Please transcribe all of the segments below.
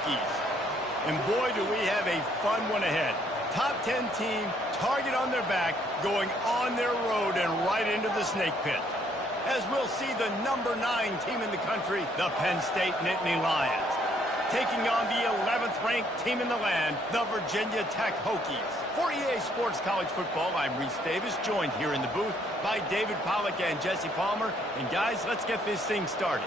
Hokies. And boy, do we have a fun one ahead. Top 10 team, target on their back, going on their road and right into the snake pit. As we'll see the number 9 team in the country, the Penn State Nittany Lions, taking on the 11th ranked team in the land, the Virginia Tech Hokies. For EA Sports College Football, I'm Reese Davis, joined here in the booth by David Pollack and Jesse Palmer. And guys, let's get this thing started.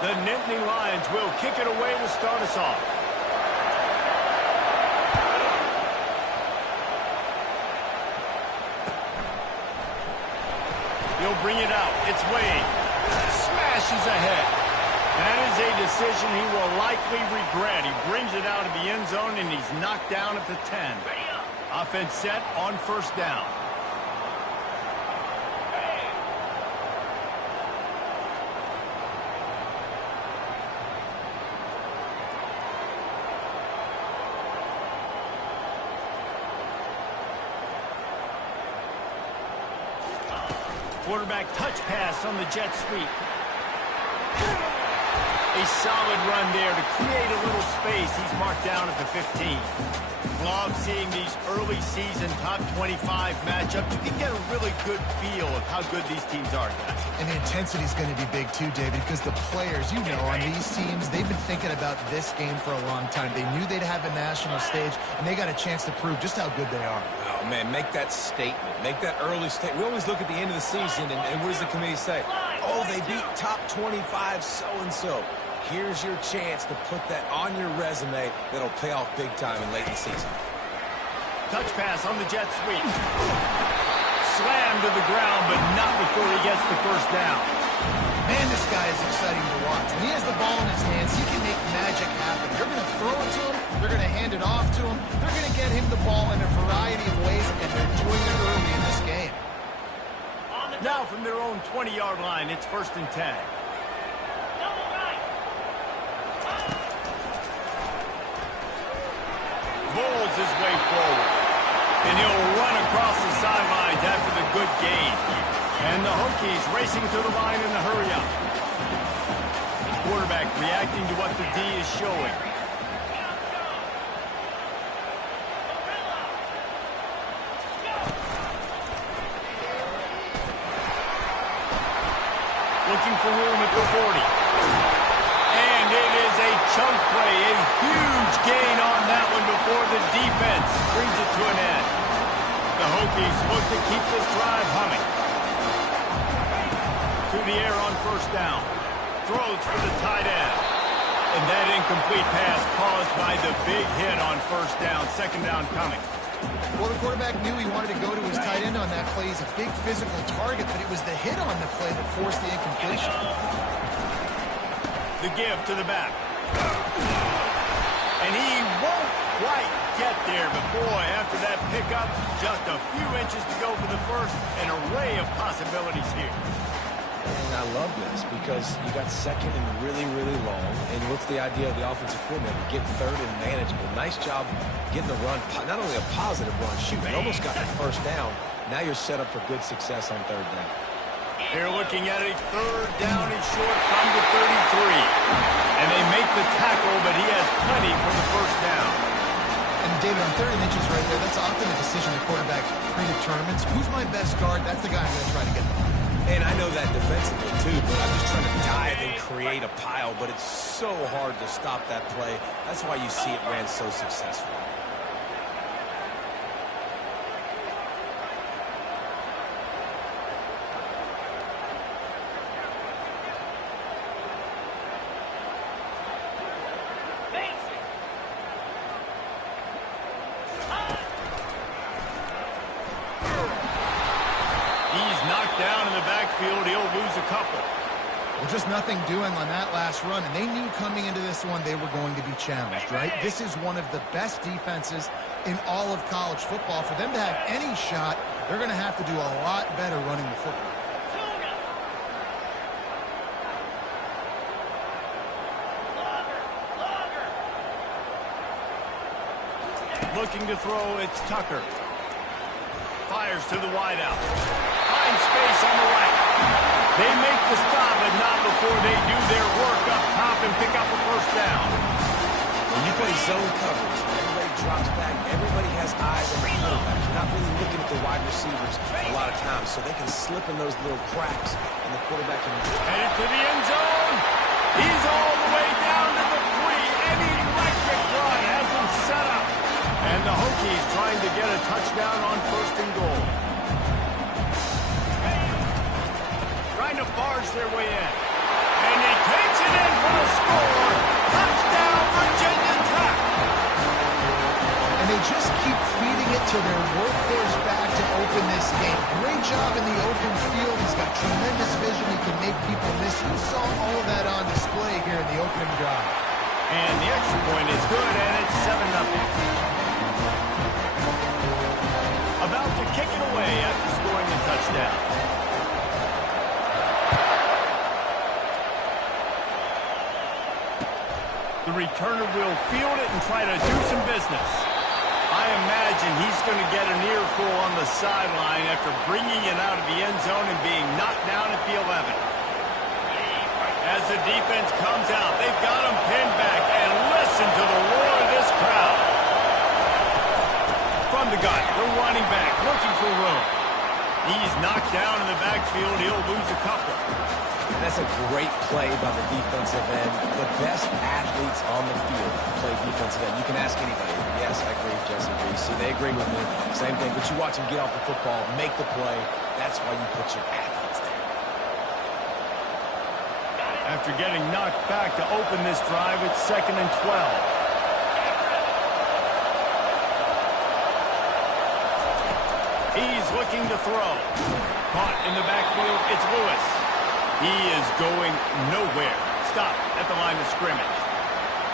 The Nittany Lions will kick it away to start us off. He'll bring it out. It's Wade. Smashes ahead. That is a decision he will likely regret. He brings it out of the end zone, and he's knocked down at the 10. Offense set on first down. Quarterback touch pass on the jet sweep. A solid run there to create a little space. He's marked down at the 15. Love seeing these early season top 25 matchups. You can get a really good feel of how good these teams are, guys. And the intensity is going to be big too, David, because the players, you know, on these teams, they've been thinking about this game for a long time. They knew they'd have a national stage, and they got a chance to prove just how good they are. Oh, man, make that statement. Make that early statement. We always look at the end of the season, and what does the committee say? Oh, they beat top 25 so-and-so. Here's your chance to put that on your resume that'll pay off big time in late in the season. Touch pass on the jet sweep. Slammed to the ground, but not before he gets the first down. Man, this guy is exciting to watch. When he has the ball in his hands, he can make magic happen. They're going to throw it to him. They're going to hand it off to him. They're going to get him the ball in a variety of ways, and they're doing it early in this game. Now from their own 20-yard line, it's 1st and 10. Rolls his way forward. And he'll run across the sidelines after the good gain. And the Hokies racing to the line in the hurry-up. Quarterback reacting to what the D is showing. Looking for room at the 40. And it is a chunk play, a huge gain on that one before the defense brings it to an end. The Hokies look to keep this drive humming. To the air on first down. Throws for the tight end. And that incomplete pass caused by the big hit on first down. 2nd down coming. Well, the quarterback knew he wanted to go to his tight end on that play. He's a big physical target, but it was the hit on the play that forced the incompletion. The give to the back. And he won't quite get there, but boy, after that pickup, just a few inches to go for the first. An array of possibilities here. And I love this because you got 2nd and really, really long. And what's the idea of the offensive coordinator? Get 3rd and manageable. Nice job getting the run, not only a positive run, shoot, you almost got the first down. Now you're set up for good success on 3rd down. They're looking at a 3rd down and short from the 33. And they make the tackle, but he has plenty for the first down. And David, on 3rd and inches right there, that's often a decision the quarterback predetermines. Who's my best guard? That's the guy I'm going to try to get the ball. And I know that defensively, too, but I'm just trying to dive and create a pile, but it's so hard to stop that play. That's why you see it ran so successfully. Down in the backfield, he'll lose a couple. Well, just nothing doing on that last run, and they knew coming into this one they were going to be challenged, right? This is one of the best defenses in all of college football. For them to have any shot, they're going to have to do a lot better running the football. Looking to throw, it's Tucker. fires to the wideout. Finds space on the right. They make the stop, but not before they do their work up top and pick up a first down. When you play zone coverage, everybody drops back. Everybody has eyes on the quarterback. You're not really looking at the wide receivers a lot of times, so they can slip in those little cracks, and the quarterback can... Headed to the end zone. He's all the way down to the 3. An electric run has him set up. And the Hokies trying to get a touchdown on first and goal. Trying to barge their way in. And he takes it in for the score. Touchdown, Virginia Tech. And they just keep feeding it to their workhorse back to open this game. Great job in the open field. He's got tremendous vision. He can make people miss. You saw all of that on display here in the opening drive. And the extra point is good, and it's 7-0. About to kick it away after scoring the touchdown. The returner will field it and try to do some business. I imagine he's going to get an earful on the sideline after bringing it out of the end zone and being knocked down at the 11. As the defense comes out, they've got him pinned back, and listen to the roar of this crowd. From the gun, the running back looking for room. He's knocked down in the backfield. He'll lose a couple. And that's a great play by the defensive end. The best athletes on the field play defensive end. You can ask anybody. Yes, I agree, Jesse. See, they agree with me. Same thing. But you watch them get off the football, make the play. That's why you put your athletes there. After getting knocked back to open this drive, it's 2nd and 12. He's looking to throw. Caught in the backfield, it's Lewis. He is going nowhere. Stop at the line of scrimmage.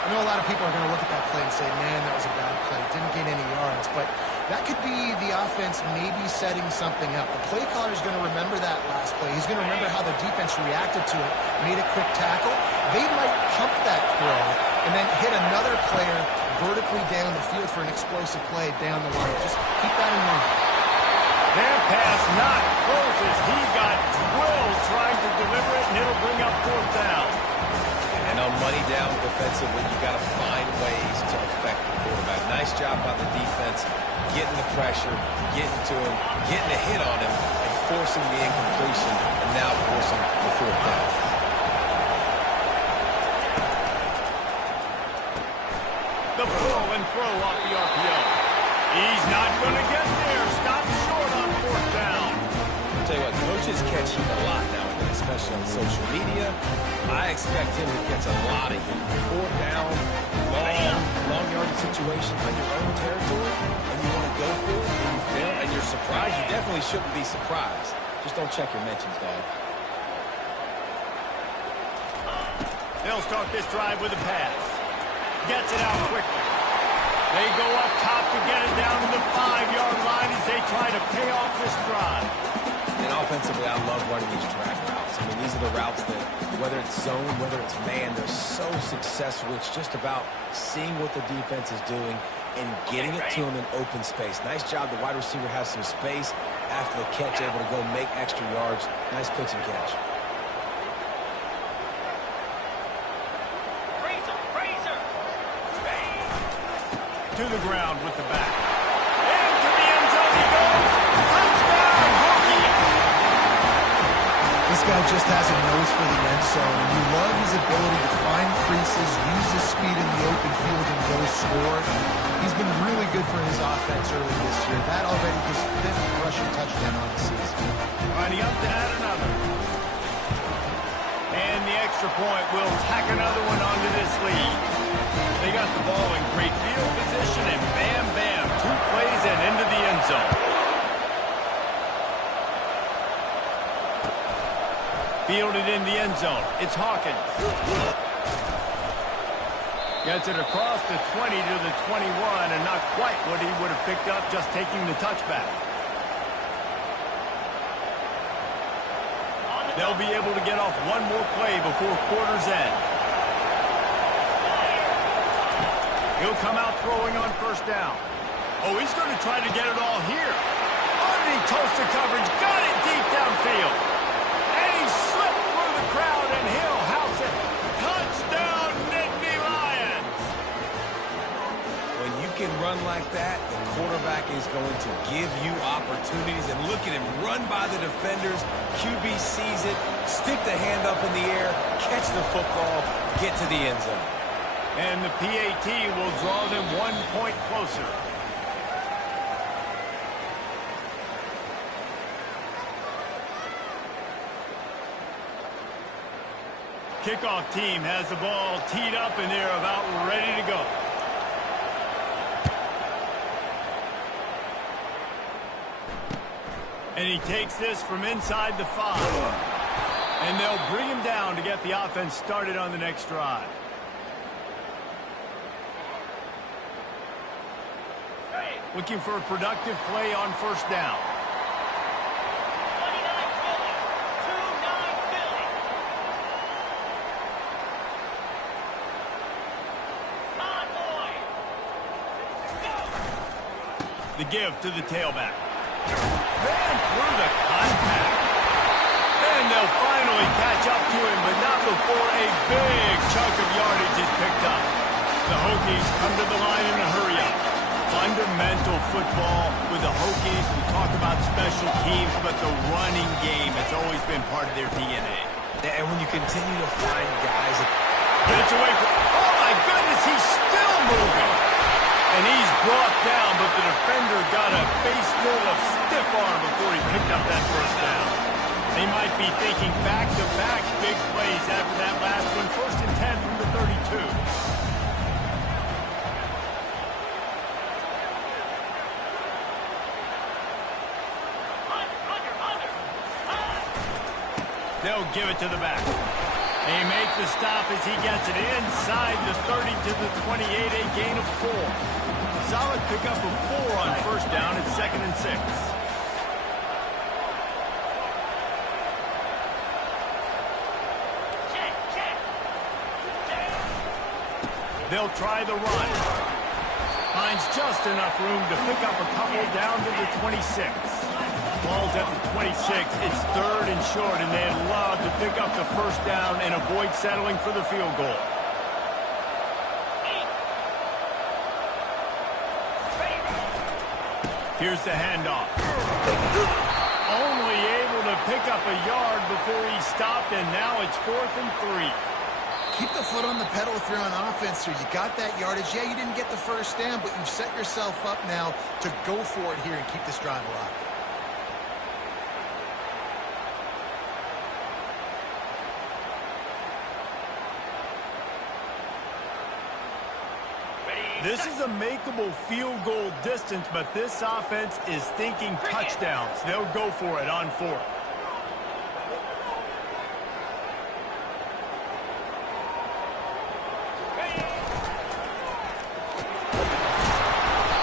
I know a lot of people are going to look at that play and say, man, that was a bad play. Didn't gain any yards. But that could be the offense maybe setting something up. The play caller is going to remember that last play. He's going to remember how the defense reacted to it, made a quick tackle. They might pump that throw and then hit another player vertically down the field for an explosive play down the line. Just keep that in mind. Their pass not close as he got drilled trying to deliver it, and it'll bring up 4th down. And on money down defensively, you got to find ways to affect the quarterback. Nice job by the defense, getting the pressure, getting to him, getting a hit on him, and forcing the incompletion, and now forcing the 4th down. The pull and throw off the RPO. He's not going to get there. Stop short on 4th down. I'll tell you what, coaches catch heat a lot nowadays, especially on social media. I expect him to catch a lot of heat. 4th down, long yardage situation on your own territory, and you want to go for it, and you fail, and you're surprised. You definitely shouldn't be surprised. Just don't check your mentions, dog. They'll start this drive with a pass. Gets it out quickly. They go up top to get it down to the 5-yard line as they try to pay off this drive. And offensively, I love running these drag routes. I mean, these are the routes that, whether it's zone, whether it's man, they're so successful. It's just about seeing what the defense is doing and getting it to them in open space. Nice job. The wide receiver has some space after the catch, able to go make extra yards. Nice pitch and catch. To the ground with the back. Into the end zone he goes. Touchdown, Hokie! This guy just has a nose for the end zone. You love his ability to find creases, use his speed in the open field, and go score. He's been really good for his offense early this year. That already his 5th rushing touchdown on the season. Lining up to add another. And the extra point will tack another one onto this lead. They got the ball in great field position, and bam, bam, 2 plays and into the end zone. Fielded in the end zone. It's Hawkins. Gets it across the 20 to the 21, and not quite what he would have picked up just taking the touchback. They'll be able to get off one more play before quarter's end. He'll come out throwing on 1st down. Oh, he's going to try to get it all here. Underneath toast to coverage. Got it deep downfield. And he slipped through the crowd, and he'll house it. Touchdown, Nittany Lions. When you can run like that, the quarterback is going to give you opportunities. And look at him run by the defenders. QB sees it, stick the hand up in the air, catch the football, get to the end zone. And the PAT will draw them 1 point closer. Kickoff team has the ball teed up, and they're about ready to go. And he takes this from inside the 5. And they'll bring him down to get the offense started on the next drive. Looking for a productive play on first down. The give to the tailback. Ran through the contact. And they'll finally catch up to him, but not before a big chunk of yardage is picked up. The Hokies come to the line in a hurry-up. Fundamental football with the Hokies. We talk about special teams, but the running game has always been part of their DNA. And when you continue to find guys... Gets away from... Oh, my goodness, he's still moving. And he's brought down, but the defender got a face full of stiff arm before he picked up that first down. They might be thinking back-to-back big plays after that last one. 1st and 10 from the 32. They'll give it to the back. They make the stop as he gets it inside the 30 to the 28, a gain of 4. Solid pickup of 4 on first down. It's 2nd and 6. They'll try the run. Finds just enough room to pick up a couple down to the 26. Ball's at the 26. It's 3rd and short, and they'd love to pick up the first down and avoid settling for the field goal. Here's the handoff. Only able to pick up a yard before he stopped, and now it's 4th and 3. Keep the foot on the pedal if you're on offense here. You got that yardage. Yeah, you didn't get the first down, but you've set yourself up now to go for it here and keep this drive alive. This is a makeable field goal distance, but this offense is thinking touchdowns. They'll go for it on 4th.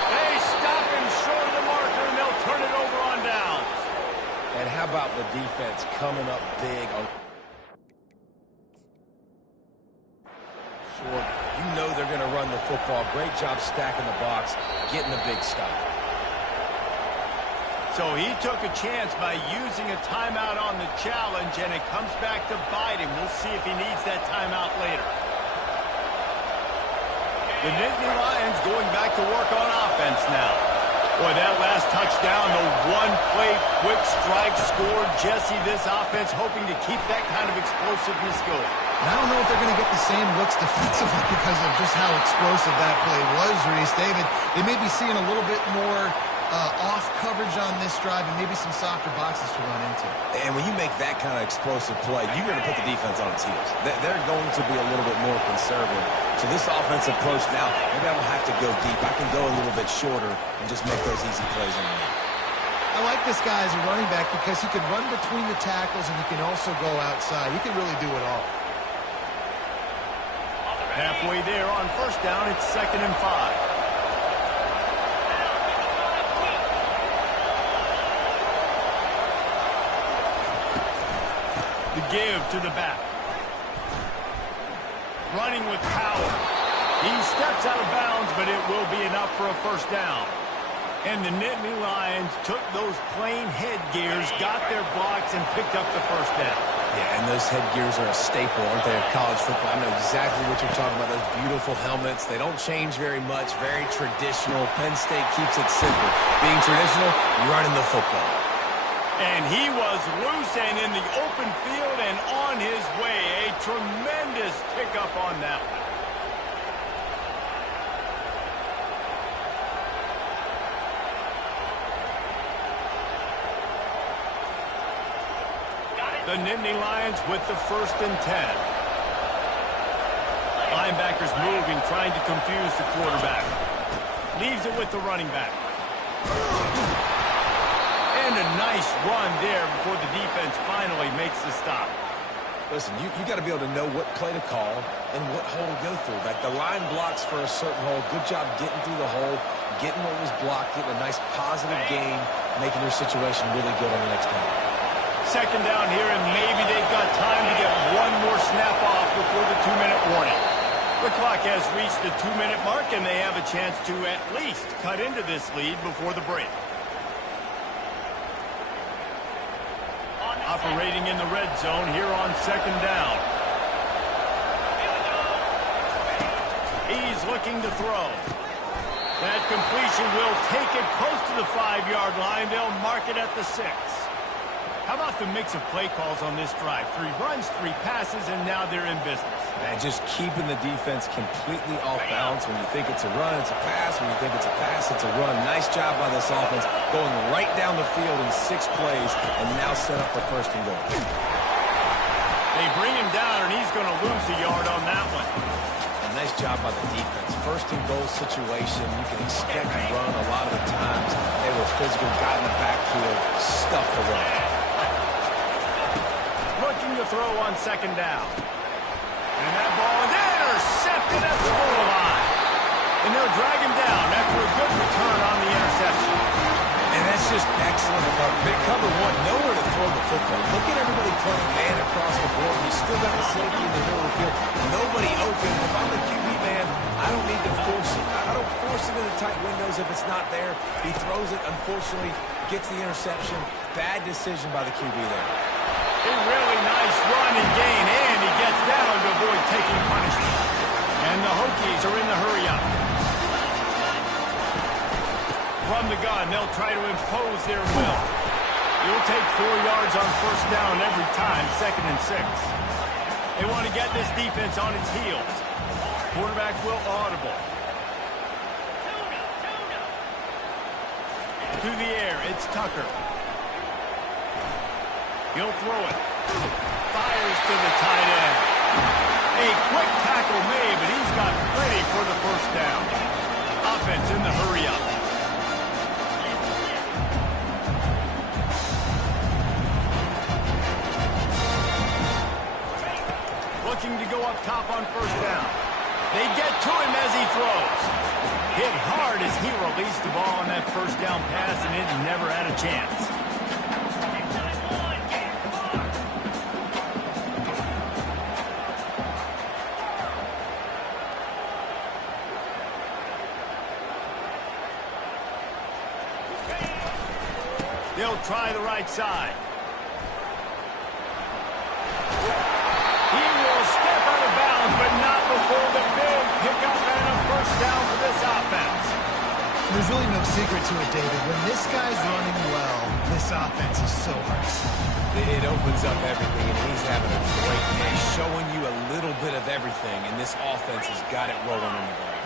They stop him short of the marker, and they'll turn it over on downs. And how about the defense coming up big on... Short. You know they're going to run the football. Great job stacking the box, getting the big stop. So he took a chance by using a timeout on the challenge, and it comes back to bite him. We'll see if he needs that timeout later. The Nittany Lions going back to work on offense now. Boy, that last touchdown, the one-play quick strike scored. Jesse, this offense hoping to keep that kind of explosiveness going. I don't know if they're going to get the same looks defensively because of just how explosive that play was, Reese. David, they may be seeing a little bit more off coverage on this drive and maybe some softer boxes to run into. And when you make that kind of explosive play, you're going to put the defense on its heels. They're going to be a little bit more conservative. So this offensive approach now, maybe I don't have to go deep. I can go a little bit shorter and just make those easy plays on me. I like this guy as a running back because he can run between the tackles and he can also go outside. He can really do it all. Halfway there on first down, it's 2nd and 5. The give to the back. Running with power. He steps out of bounds, but it will be enough for a first down. And the Nittany Lions took those plain headgears, got their blocks, and picked up the first down. Yeah, and those headgears are a staple, aren't they, of college football? I know exactly what you're talking about, those beautiful helmets. They don't change very much, very traditional. Penn State keeps it simple. Being traditional, running the football. And he was loose and in the open field and on his way. A tremendous pickup on that one. The Nittany Lions with the 1st and 10. Linebackers moving, trying to confuse the quarterback. Leaves it with the running back. And a nice run there before the defense finally makes the stop. Listen, you got to be able to know what play to call and what hole to go through. Like the line blocks for a certain hole. Good job getting through the hole, getting what was blocked, getting a nice positive gain, making your situation really good on the next down. 2nd down here, and maybe they've got time to get one more snap off before the 2-minute warning. The clock has reached the 2-minute mark, and they have a chance to at least cut into this lead before the break. Operating in the red zone here on 2nd down. He's looking to throw. That completion will take it close to the 5-yard line. They'll mark it at the 6. How about the mix of play calls on this drive? 3 runs, 3 passes, and now they're in business. And just keeping the defense completely off balance. When you think it's a run, it's a pass. When you think it's a pass, it's a run. Nice job by this offense, going right down the field in 6 plays, and now set up for 1st and goal. They bring him down, and he's going to lose a yard on that one. A nice job by the defense. 1st and goal situation, you can expect to run a lot of the times. They were physical, got in the backfield, stuffed the run. Looking to throw on 2nd down. And that ball is intercepted at the goal line. And they'll drag him down after a good return on the interception. And that's just excellent. Big cover 1, nowhere to throw the football. Look at everybody playing man across the board. He's still got the safety in the middle of the field. Nobody open. If I'm the QB man, I don't need to force it. I don't force it into tight windows if it's not there. He throws it, unfortunately, gets the interception. Bad decision by the QB there. A really nice run and gain, and he gets down to avoid taking punishment. And the Hokies are in the hurry-up. From the gun, they'll try to impose their will. You'll take 4 yards on 1st down every time, 2nd and 6. They want to get this defense on its heels. Quarterback will audible. To the air, it's Tucker. He'll throw it. Fires to the tight end. A quick tackle made, but he's got plenty for the 1st down. Offense in the hurry-up. Looking to go up top on 1st down. They get to him as he throws. Hit hard as he released the ball on that 1st down pass, and it never had a chance. They'll try the right side. He will step out of bounds, but not before the big pickup and a 1st down for this offense. There's really no secret to it, David. When this guy's running well, this offense is so hard. It opens up everything, and he's having a great day, showing you a little bit of everything, and this offense has got it rolling in the ground.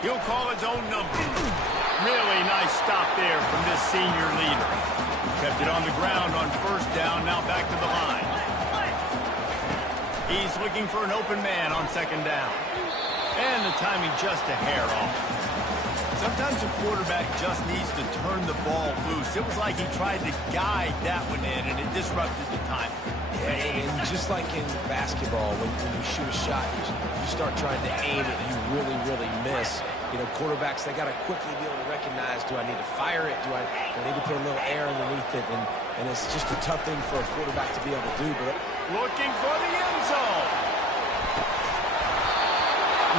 He'll call his own number. Really nice stop there from this senior leader. Kept it on the ground on 1st down, now back to the line. He's looking for an open man on 2nd down. And the timing just a hair off. Sometimes a quarterback just needs to turn the ball loose. It was like he tried to guide that one in, and it disrupted the time. Yeah, and just like in basketball, when you shoot a shot, you start trying to aim it, you really miss. You know, quarterbacks, they got to quickly be able to recognize, do I need to fire it? Do I need to put a little air underneath it? And it's just a tough thing for a quarterback to be able to do. But looking for the end zone.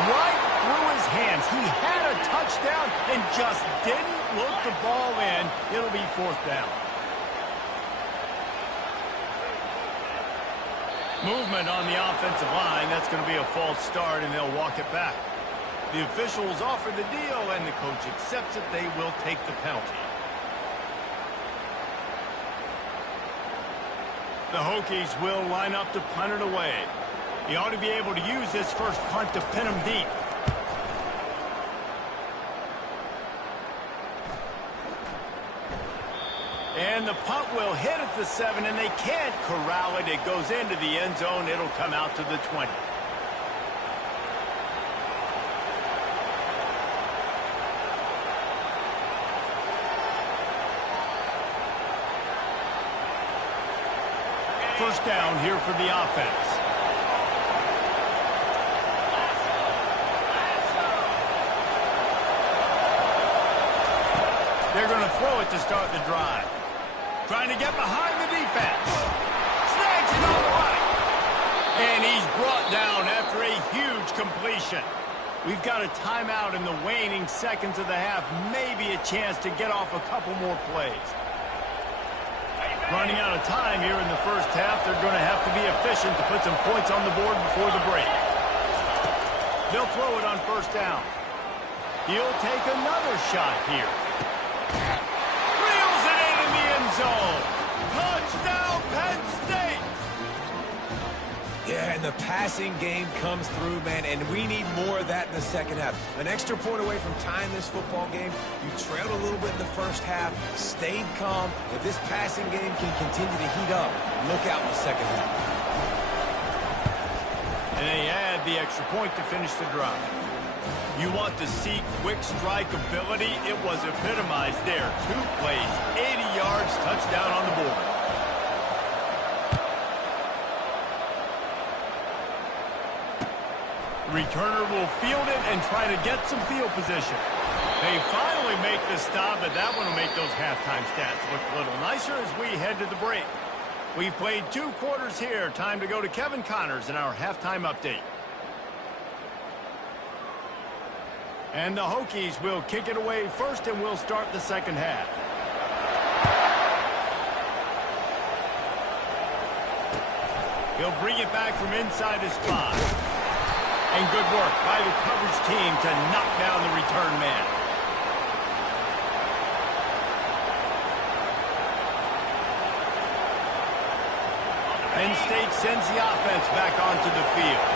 Right through his hands. He had a touchdown and just didn't look the ball in. It'll be 4th down. Movement on the offensive line. That's going to be a false start, and they'll walk it back. The officials offer the deal, and the coach accepts it. They will take the penalty. The Hokies will line up to punt it away. He ought to be able to use this first punt to pin him deep. And the punt will hit at the 7, and they can't corral it. It goes into the end zone. It'll come out to the 20. First down here for the offense. They're going to throw it to start the drive. Trying to get behind the defense. Snags it on the right. And he's brought down after a huge completion. We've got a timeout in the waning seconds of the half. Maybe a chance to get off a couple more plays. Running out of time here in the first half. They're going to have to be efficient to put some points on the board before the break. They'll throw it on first down. He'll take another shot here. Reels it in the end zone. Touchdown, Penn State. Yeah, and the passing game comes through, man, and we need more of that in the second half. An extra point away from tying this football game. You trailed a little bit in the first half, stayed calm. If this passing game can continue to heat up, look out in the second half. And they add the extra point to finish the drive. You want to see quick strike ability? It was epitomized there. 2 plays, 80 yards, touchdown on the board. Returner will field it and try to get some field position. They finally make the stop, but that one will make those halftime stats look a little nicer as we head to the break. We've played 2 quarters here. Time to go to Kevin Connors in our halftime update. And the Hokies will kick it away first, and we'll start the second half. He'll bring it back from inside his spot. And good work by the coverage team to knock down the return man. Penn State sends the offense back onto the field.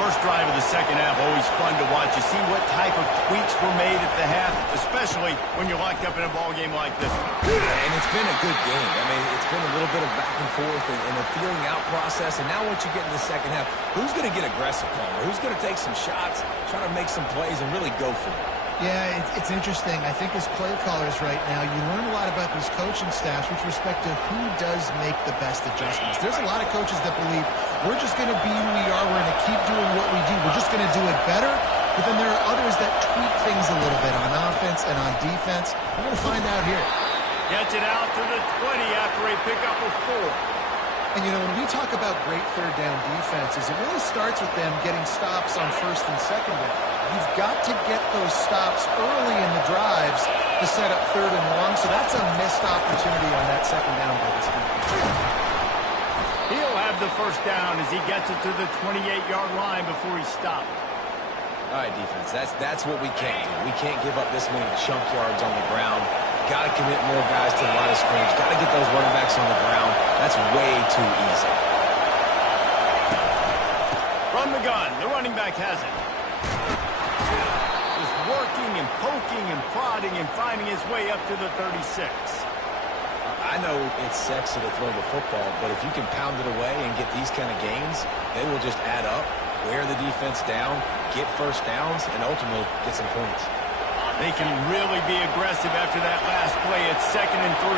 First drive of the second half, always fun to watch. You see what type of tweaks were made at the half, especially when you're locked up in a ball game like this one. And it's been a good game. I mean, it's been a little bit of back and forth and a feeling out process. And now once you get in the second half, who's going to get aggressive, Palmer? Who's going to take some shots, try to make some plays, and really go for it? Yeah, it's interesting. I think as play callers right now, you learn a lot about these coaching staffs with respect to who does make the best adjustments. There's a lot of coaches that believe we're just going to be who we are. We're going to keep doing what we do. We're just going to do it better. But then there are others that tweak things a little bit on offense and on defense. We're going to find out here. Gets it out to the 20 after a pickup of 4. And, you know, when we talk about great third down defenses, it really starts with them getting stops on first and second down. You've got to get those stops early in the drives to set up third and long, so that's a missed opportunity on that second down by this defense. He'll have the first down as he gets it to the 28-yard line before he stopped. All right, defense, that's what we can't do. We can't give up this many chunk yards on the ground. Got to commit more guys to the line of scrimmage. Got to get those running backs on the ground. That's way too easy. From the gun, the running back has it. Just working and poking and prodding and finding his way up to the 36. I know it's sexy to throw the football, but if you can pound it away and get these kind of gains, they will just add up, wear the defense down, get first downs, and ultimately get some points. They can really be aggressive after that last play. It's 2nd and 3.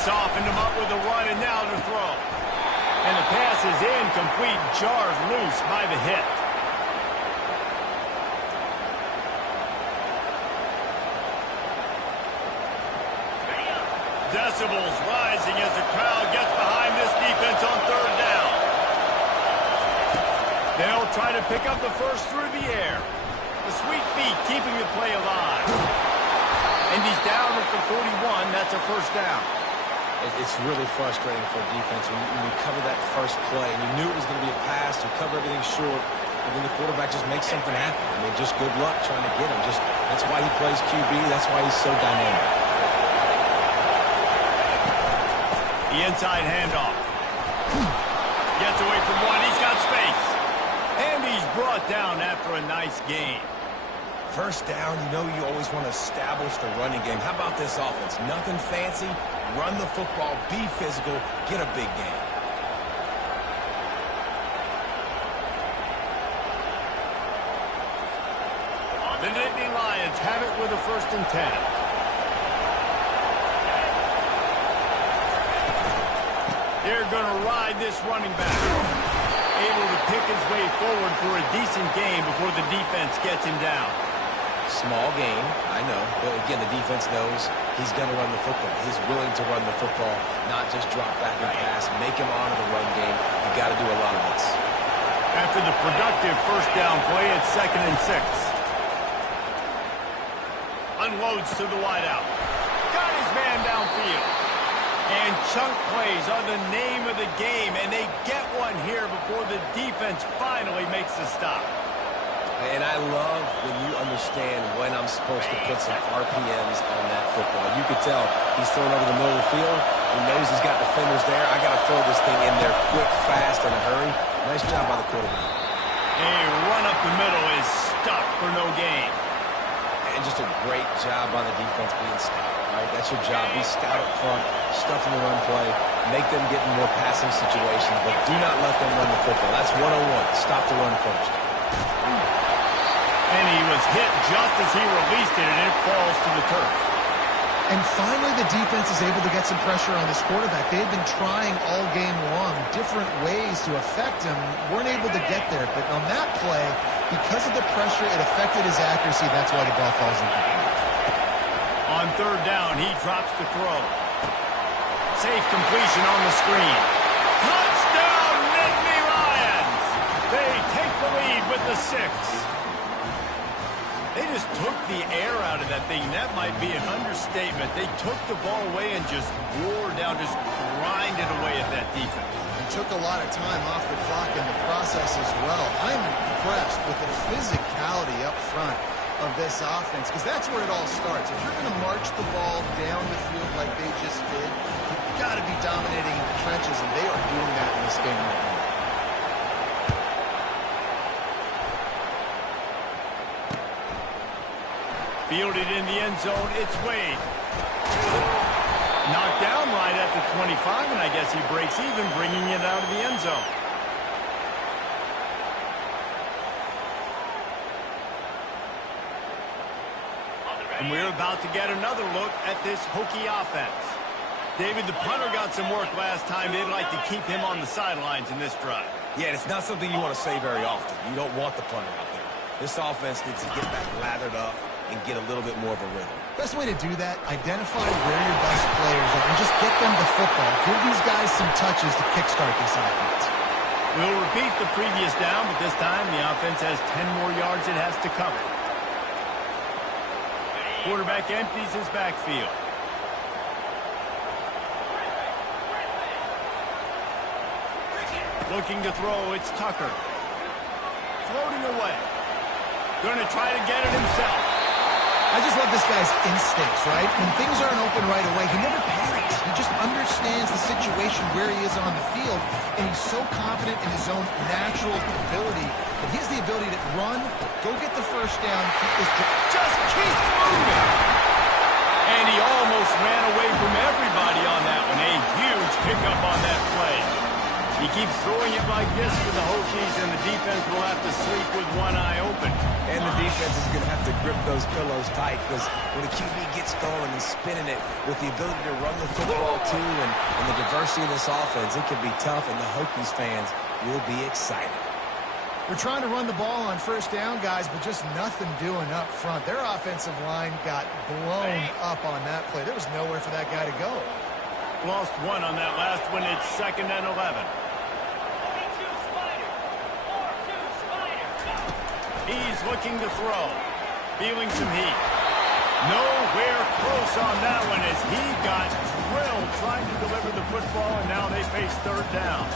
Softened him up with a run, and now to throw. And the pass is incomplete, jarred loose by the hit. Decibels rising as the crowd gets behind this defense on 3rd down. They'll try to pick up the first through the air. The sweet feet keeping the play alive. And he's down at the 41. That's a 1st down. It's really frustrating for a defense when you cover that first play. And you knew it was going to be a pass. You cover everything short. And then the quarterback just makes something happen. I mean, just good luck trying to get him. That's why he plays QB. That's why he's so dynamic. The inside handoff. Gets away from one. He's got space. And he's brought down after a nice gain. 1st down, you know you always want to establish the running game. How about this offense? Nothing fancy. Run the football. Be physical. Get a big gain. The Nittany Lions have it with a 1st and 10. They're going to ride this running back. Able to pick his way forward for a decent gain before the defense gets him down. Small gain, I know. But again, the defense knows he's going to run the football. He's willing to run the football, not just drop back and pass. Make him honor the run game. You got to do a lot of this. After the productive 1st down play, it's 2nd and 6. Unloads to the wideout. Got his man downfield. And chunk plays are the name of the game, and they get one here before the defense finally makes the stop. And I love when you understand when I'm supposed to put some RPMs on that football. You could tell he's throwing over the middle of the field. He knows he's got defenders there. I got to throw this thing in there quick, fast, in a hurry. Nice job by the quarterback. A run up the middle is stuck for no gain. And just a great job by the defense being stout, right? That's your job. Be stout up front, stuff in the run play, make them get in more passing situations, but do not let them run the football. That's 101. Stop the run first. And he was hit just as he released it, and it falls to the turf. And finally, the defense is able to get some pressure on this quarterback. They've been trying all game long different ways to affect him. Weren't able to get there, but on that play, because of the pressure, it affected his accuracy. That's why the ball falls incomplete. On 3rd down, he drops the throw. Safe completion on the screen. Touchdown, Nittany Lions! They take the lead with the 6. They just took the air out of that thing. That might be an understatement. They took the ball away and just wore down, just grinded away at that defense. And took a lot of time off the clock in the process as well. I'm impressed with the physicality up front of this offense, because that's where it all starts. If you're going to march the ball down the field like they just did, you've got to be dominating in the trenches, and they are doing that in this game right now. Fielded in the end zone, it's Wade. Knocked down right at the 25, and I guess he breaks even, bringing it out of the end zone. And we're about to get another look at this Hokie offense. David, the punter got some work last time. They'd like to keep him on the sidelines in this drive. Yeah, it's not something you want to say very often. You don't want the punter out there. This offense needs to get back lathered up and get a little bit more of a rhythm. Best way to do that, identify where your best players are and just get them the football. Give these guys some touches to kickstart this offense. We'll repeat the previous down, but this time the offense has 10 more yards it has to cover. Quarterback empties his backfield. Looking to throw, it's Tucker. Floating away. Going to try to get it himself. I just love this guy's instincts, right? When things aren't open right away, he never panics. He just understands the situation where he is on the field, and he's so confident in his own natural ability that he has the ability to run, go get the first down, keep this just keep moving. And he almost ran away from everybody on that one. A huge pickup on that play. He keeps throwing it like this for the Hokies, and the defense will have to sleep with one eye open. And the defense is going to have to grip those pillows tight, because when the QB gets going and spinning it with the ability to run the football too and the diversity of this offense, it can be tough, and the Hokies fans will be excited. We're trying to run the ball on first down, guys, but just nothing doing up front. Their offensive line got blown up on that play. There was nowhere for that guy to go. Lost one on that last one. It's 2nd and 11. He's looking to throw. Feeling some heat. Nowhere close on that one as he got drilled trying to deliver the football, and now they face 3rd down.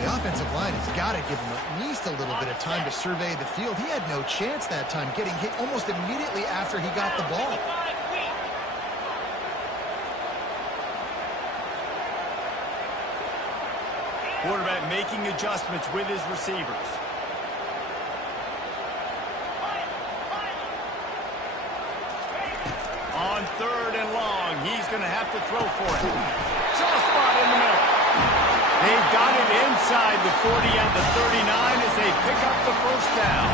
The offensive line has got to give him at least a little bit of time to survey the field. He had no chance that time, getting hit almost immediately after he got the ball. Quarterback making adjustments with his receivers. On 3rd and long, he's going to have to throw for it. Soft spot in the middle. They've got it inside the 40 and the 39 as they pick up the 1st down.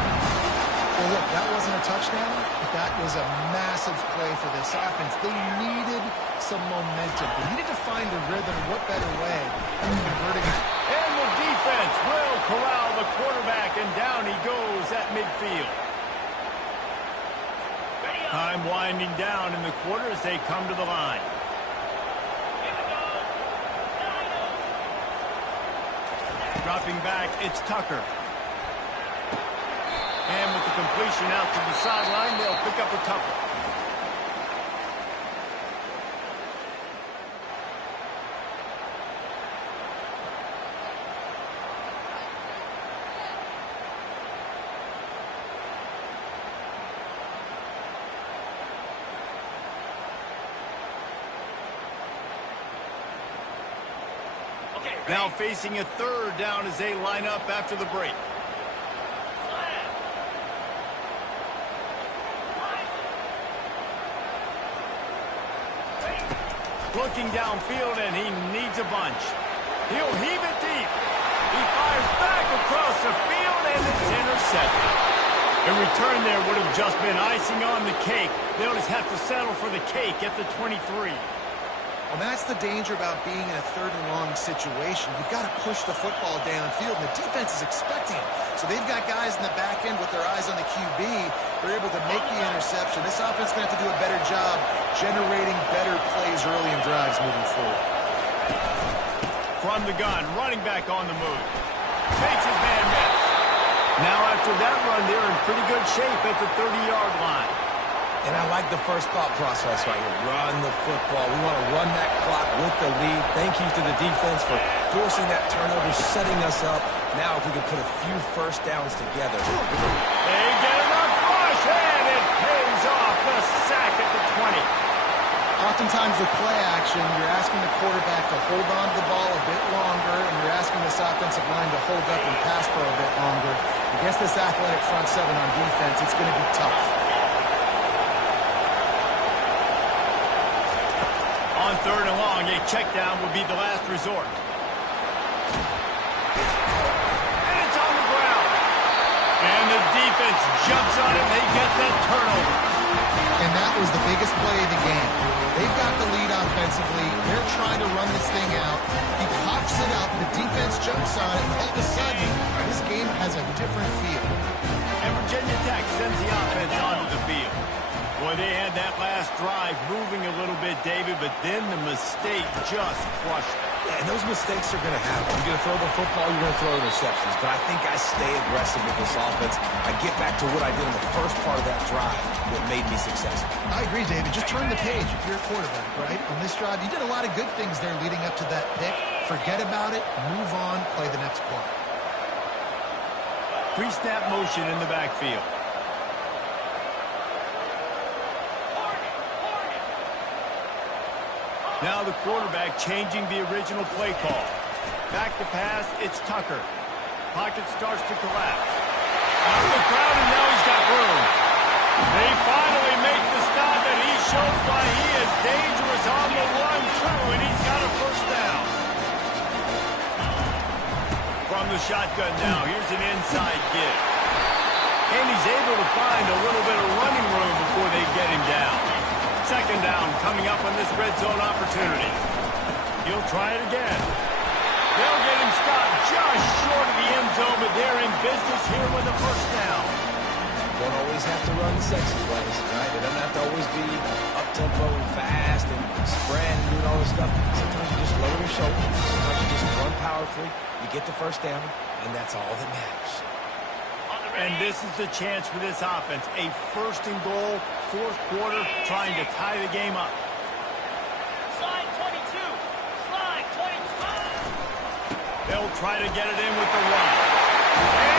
Well, look, that wasn't a touchdown, but that was a massive play for this offense. They needed some momentum. They needed to find a rhythm. What better way than converting it? And the defense will corral the quarterback, and down he goes at midfield. Time winding down in the quarter as they come to the line. Dropping back, it's Tucker. And with the completion out to the sideline, they'll pick up a couple. Now facing a 3rd down as they line up after the break. Looking downfield, and he needs a bunch. He'll heave it deep. He fires back across the field, and it's intercepted. A return there would have just been icing on the cake. They'll just have to settle for the cake at the 23. Well, that's the danger about being in a 3rd and long situation. You've got to push the football downfield, and the defense is expecting it. So they've got guys in the back end with their eyes on the QB. They're able to make the interception. This offense is going to have to do a better job generating better plays early in drives moving forward. From the gun, running back on the move. Takes his man miss. Now after that run, they're in pretty good shape at the 30-yard line. And I like the first thought process right here. Run the football. We want to run that clock with the lead. Thank you to the defense for forcing that turnover, setting us up. Now if we can put a few 1st downs together. They get enough rush, and it pays off. The sack at the 20. Oftentimes with play action, you're asking the quarterback to hold on to the ball a bit longer, and you're asking this offensive line to hold up and pass pro a bit longer. Against this athletic front 7 on defense, it's going to be tough. On 3rd and long, a check down would be the last resort. And it's on the ground. And the defense jumps on it. They get that turnover. And that was the biggest play of the game. They've got the lead offensively. They're trying to run this thing out. He pops it up. The defense jumps on it. And all of a sudden, this game has a different feel. And Virginia Tech sends the offense onto the field. Boy, they had that last drive moving a little bit, David, but then the mistake just crushed it. Yeah, and those mistakes are going to happen. You're going to throw the football, you're going to throw interceptions. But I think I stay aggressive with this offense. I get back to what I did in the first part of that drive that made me successful. I agree, David. Just turn the page if you're a quarterback, right? On this drive, you did a lot of good things there leading up to that pick. Forget about it, move on, play the next play. Pre-snap motion in the backfield. Now the quarterback changing the original play call. Back to pass, it's Tucker. Pocket starts to collapse. Out of the crowd, and now he's got room. They finally make the stop, and he shows why he is dangerous on the run, too, and he's got a 1st down. from the shotgun now. Here's an inside give. And he's able to find a little bit of running room before they get him down. Second down coming up on this red zone opportunity. He'll try it again. They'll get him stopped just short of the end zone, but they're in business here with a first down. Don't always have to run the sexy plays, right? It doesn't have to always be up-tempo and fast and spread and doing all this stuff. Sometimes you just lower your shoulders. Sometimes you just run powerfully. You get the first down, and that's all that matters. And this is the chance for this offense. A first and goal, fourth quarter, trying to tie the game up. Slide 22. Slide 25. They'll try to get it in with the run.